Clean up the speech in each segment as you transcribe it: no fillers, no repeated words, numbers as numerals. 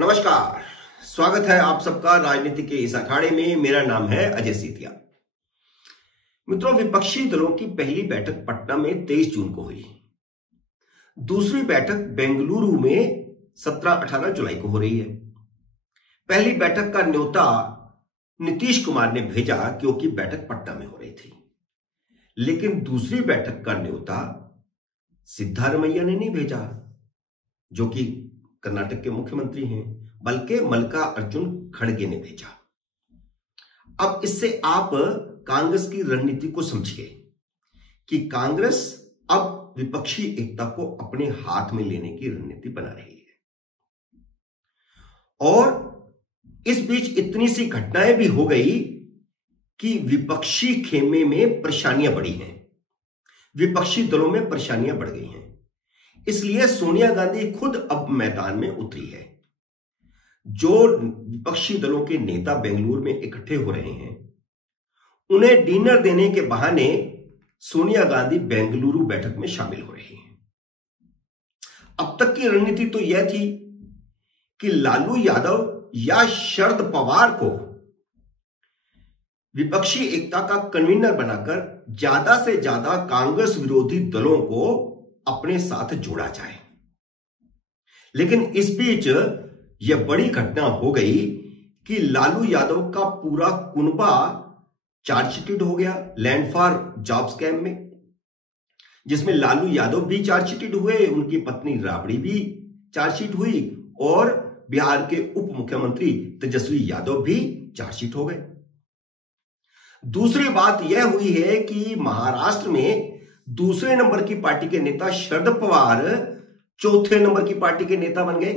नमस्कार। स्वागत है आप सबका राजनीति के इस अखाड़े में। मेरा नाम है अजय सीतिया। मित्रों, विपक्षी दलों की पहली बैठक पटना में 23 जून को हुई। दूसरी बैठक बेंगलुरु में 17-18 जुलाई को हो रही है। पहली बैठक का न्योता नीतीश कुमार ने भेजा क्योंकि बैठक पटना में हो रही थी, लेकिन दूसरी बैठक का न्योता सिद्धारमैया ने नहीं भेजा, जो कि कर्नाटक के मुख्यमंत्री हैं, बल्कि मल्लिकार्जुन खड़गे ने भेजा। अब इससे आप कांग्रेस की रणनीति को समझिए कि कांग्रेस अब विपक्षी एकता को अपने हाथ में लेने की रणनीति बना रही है। और इस बीच इतनी सी घटनाएं भी हो गई कि विपक्षी खेमे में परेशानियां बढ़ी हैं, विपक्षी दलों में परेशानियां बढ़ गई हैं। इसलिए सोनिया गांधी खुद अब मैदान में उतरी है। जो विपक्षी दलों के नेता बेंगलुरु में इकट्ठे हो रहे हैं, उन्हें डिनर देने के बहाने सोनिया गांधी बेंगलुरु बैठक में शामिल हो रही हैं। अब तक की रणनीति तो यह थी कि लालू यादव या शरद पवार को विपक्षी एकता का कन्वीनर बनाकर ज्यादा से ज्यादा कांग्रेस विरोधी दलों को अपने साथ जोड़ा जाए। लेकिन इस बीच यह बड़ी घटना हो गई कि लालू यादव का पूरा कुनबा चार्जशीटेड हो गया लैंड फॉर जॉब स्कैम में, जिसमें लालू यादव भी चार्जशीटेड हुए, उनकी पत्नी राबड़ी भी चार्जशीट हुई और बिहार के उप मुख्यमंत्री तेजस्वी यादव भी चार्जशीट हो गए। दूसरी बात यह हुई है कि महाराष्ट्र में दूसरे नंबर की पार्टी के नेता शरद पवार चौथे नंबर की पार्टी के नेता बन गए।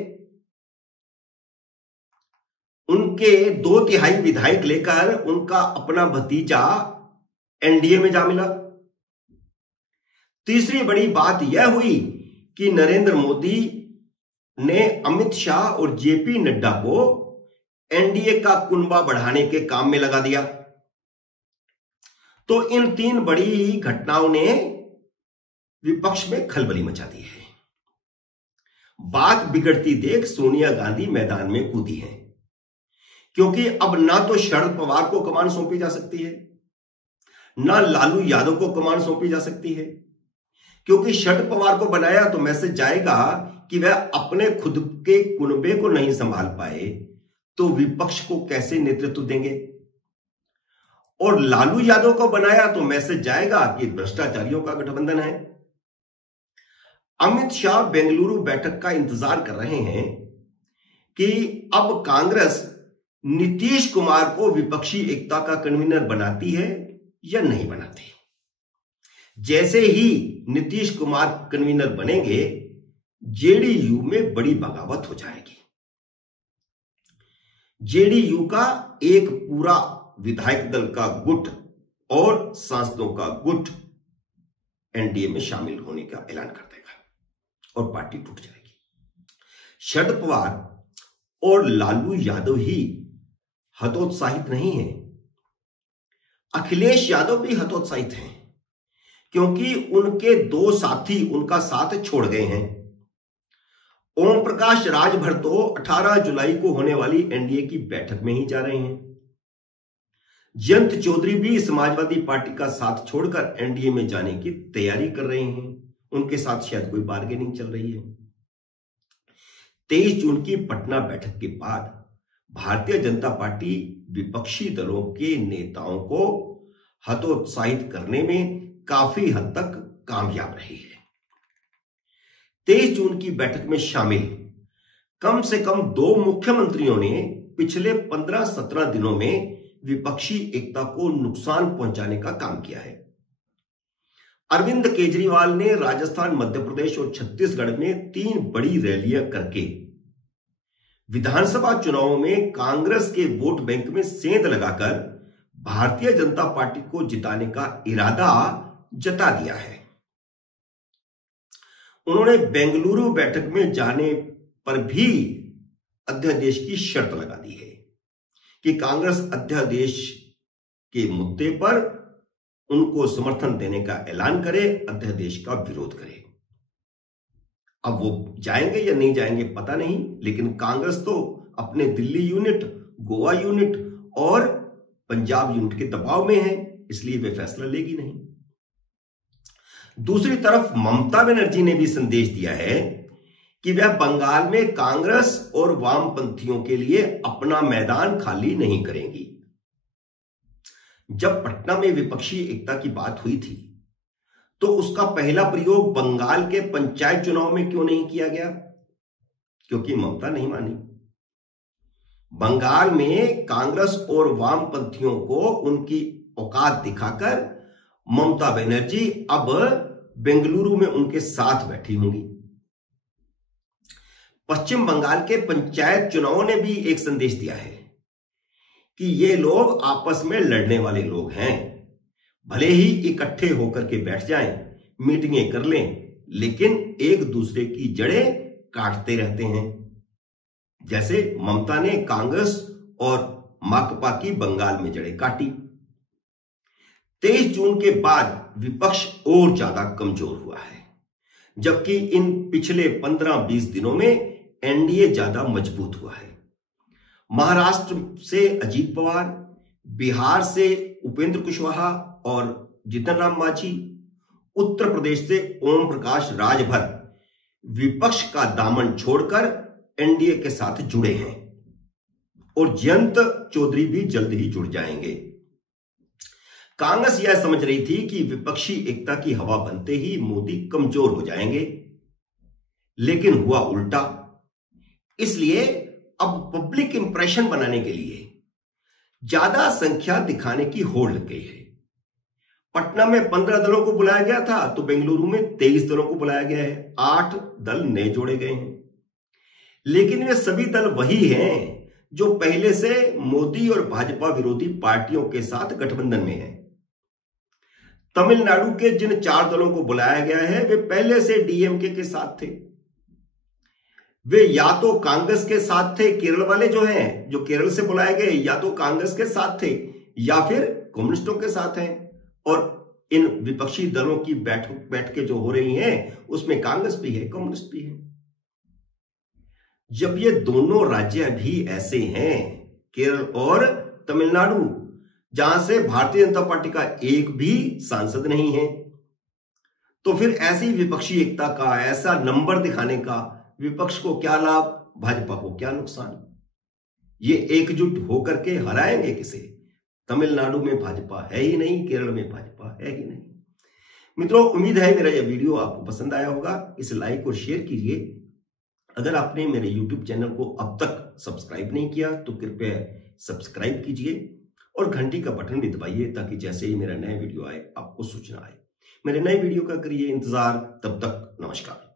उनके 2/3 विधायक लेकर उनका अपना भतीजा एनडीए में जा मिला। तीसरी बड़ी बात यह हुई कि नरेंद्र मोदी ने अमित शाह और जेपी नड्डा को एनडीए का कुनबा बढ़ाने के काम में लगा दिया। तो इन तीन बड़ी घटनाओं ने विपक्ष में खलबली मचा दी है। बात बिगड़ती देख सोनिया गांधी मैदान में कूदी हैं, क्योंकि अब ना तो शरद पवार को कमान सौंपी जा सकती है, ना लालू यादव को कमान सौंपी जा सकती है। क्योंकि शरद पवार को बनाया तो मैसेज जाएगा कि वह अपने खुद के कुनबे को नहीं संभाल पाए तो विपक्ष को कैसे नेतृत्व देंगे, और लालू यादव को बनाया तो मैसेज जाएगा कि भ्रष्टाचारियों का गठबंधन है। अमित शाह बेंगलुरु बैठक का इंतजार कर रहे हैं कि अब कांग्रेस नीतीश कुमार को विपक्षी एकता का कन्वीनर बनाती है या नहीं बनाती। जैसे ही नीतीश कुमार कन्वीनर बनेंगे, जेडीयू में बड़ी बगावत हो जाएगी। जेडीयू का एक पूरा विधायक दल का गुट और सांसदों का गुट एनडीए में शामिल होने का ऐलान कर देगा और पार्टी टूट जाएगी। शरद पवार और लालू यादव ही हतोत्साहित नहीं है, अखिलेश यादव भी हतोत्साहित हैं, क्योंकि उनके 2 साथी उनका साथ छोड़ गए हैं। ओम प्रकाश राजभर तो 18 जुलाई को होने वाली एनडीए की बैठक में ही जा रहे हैं। जयंत चौधरी भी समाजवादी पार्टी का साथ छोड़कर एनडीए में जाने की तैयारी कर रहे हैं। उनके साथ शायद कोई बार्गेनिंग चल रही है। 23 जून की पटना बैठक के बाद भारतीय जनता पार्टी विपक्षी दलों के नेताओं को हतोत्साहित करने में काफी हद तक कामयाब रही है। 23 जून की बैठक में शामिल कम से कम 2 मुख्यमंत्रियों ने पिछले 15-17 दिनों में विपक्षी एकता को नुकसान पहुंचाने का काम किया है। अरविंद केजरीवाल ने राजस्थान, मध्य प्रदेश और छत्तीसगढ़ में 3 बड़ी रैलियां करके विधानसभा चुनावों में कांग्रेस के वोट बैंक में सेंध लगाकर भारतीय जनता पार्टी को जिताने का इरादा जता दिया है। उन्होंने बेंगलुरु बैठक में जाने पर भी अध्यादेश की शर्त लगा दी है कि कांग्रेस अध्यादेश के मुद्दे पर उनको समर्थन देने का ऐलान करे, अध्यादेश का विरोध करे। अब वो जाएंगे या नहीं जाएंगे पता नहीं, लेकिन कांग्रेस तो अपने दिल्ली यूनिट, गोवा यूनिट और पंजाब यूनिट के दबाव में है, इसलिए वे फैसला लेगी नहीं। दूसरी तरफ ममता बनर्जी ने भी संदेश दिया है कि वह बंगाल में कांग्रेस और वामपंथियों के लिए अपना मैदान खाली नहीं करेंगी। जब पटना में विपक्षी एकता की बात हुई थी तो उसका पहला प्रयोग बंगाल के पंचायत चुनाव में क्यों नहीं किया गया? क्योंकि ममता नहीं मानी। बंगाल में कांग्रेस और वामपंथियों को उनकी औकात दिखाकर ममता बनर्जी अब बेंगलुरु में उनके साथ बैठी होंगी। पश्चिम बंगाल के पंचायत चुनावों ने भी एक संदेश दिया है कि ये लोग आपस में लड़ने वाले लोग हैं, भले ही इकट्ठे होकर के बैठ जाएं, मीटिंगें कर लें, लेकिन एक दूसरे की जड़ें काटते रहते हैं। जैसे ममता ने कांग्रेस और माकपा की बंगाल में जड़ें काटी। 23 जून के बाद विपक्ष और ज्यादा कमजोर हुआ है, जबकि इन पिछले 15-20 दिनों में एनडीए ज्यादा मजबूत हुआ है। महाराष्ट्र से अजीत पवार, बिहार से उपेंद्र कुशवाहा और जीतन राम मांझी, उत्तर प्रदेश से ओम प्रकाश राजभर विपक्ष का दामन छोड़कर एनडीए के साथ जुड़े हैं और जयंत चौधरी भी जल्द ही जुड़ जाएंगे। कांग्रेस यह समझ रही थी कि विपक्षी एकता की हवा बनते ही मोदी कमजोर हो जाएंगे, लेकिन हुआ उल्टा। इसलिए अब पब्लिक इंप्रेशन बनाने के लिए ज्यादा संख्या दिखाने की होड़ लग गई है। पटना में 15 दलों को बुलाया गया था तो बेंगलुरु में 23 दलों को बुलाया गया है। 8 दल नए जोड़े गए हैं, लेकिन वे सभी दल वही हैं जो पहले से मोदी और भाजपा विरोधी पार्टियों के साथ गठबंधन में हैं। तमिलनाडु के जिन 4 दलों को बुलाया गया है वे पहले से डीएमके के साथ थे। वे या तो कांग्रेस के साथ थे, केरल वाले जो हैं, जो केरल से बुलाए गए, या तो कांग्रेस के साथ थे या फिर कम्युनिस्टों के साथ हैं। और इन विपक्षी दलों की बैठकें जो हो रही हैं उसमें कांग्रेस भी है, कम्युनिस्ट भी है। जब ये दोनों राज्य भी ऐसे हैं, केरल और तमिलनाडु, जहां से भारतीय जनता पार्टी का एक भी सांसद नहीं है, तो फिर ऐसी विपक्षी एकता का, ऐसा नंबर दिखाने का विपक्ष को क्या लाभ, भाजपा को क्या नुकसान? ये एकजुट होकर के हराएंगे किसे? तमिलनाडु में भाजपा है ही नहीं, केरल में भाजपा है ही नहीं। मित्रों, उम्मीद है मेरा यह वीडियो आपको पसंद आया होगा। इसे लाइक और शेयर कीजिए। अगर आपने मेरे YouTube चैनल को अब तक सब्सक्राइब नहीं किया तो कृपया सब्सक्राइब कीजिए और घंटी का बटन भी दबाइए ताकि जैसे ही मेरा नया वीडियो आए आपको सूचना आए। मेरे नए वीडियो का करिए इंतजार। तब तक नमस्कार।